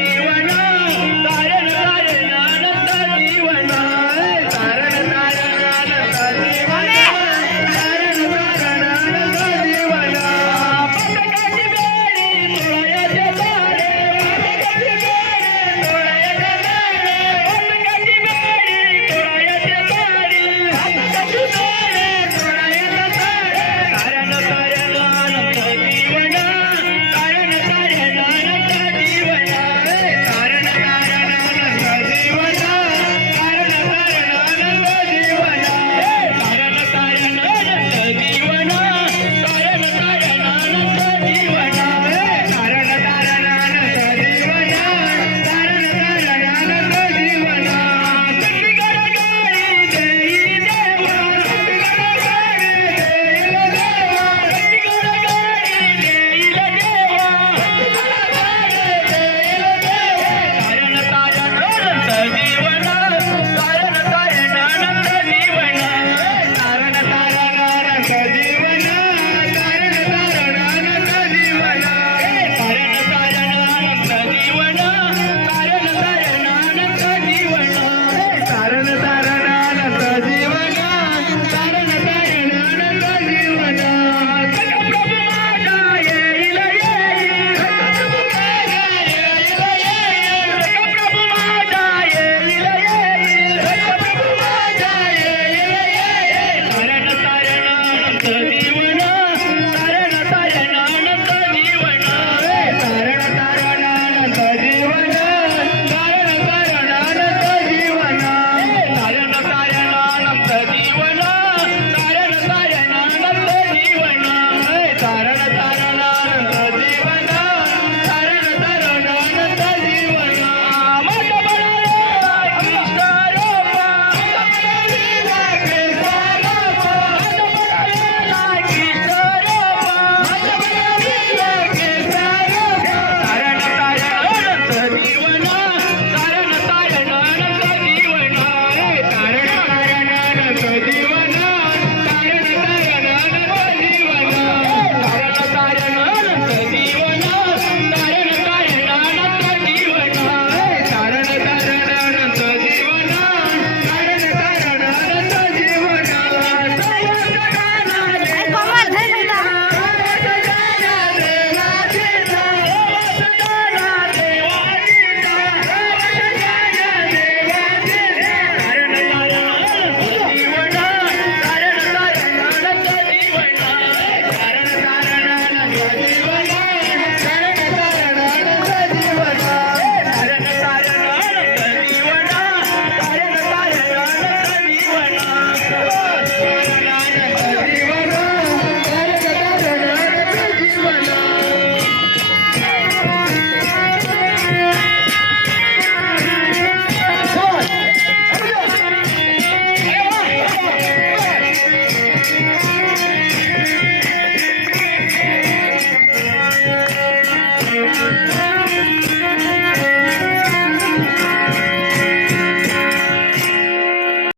You.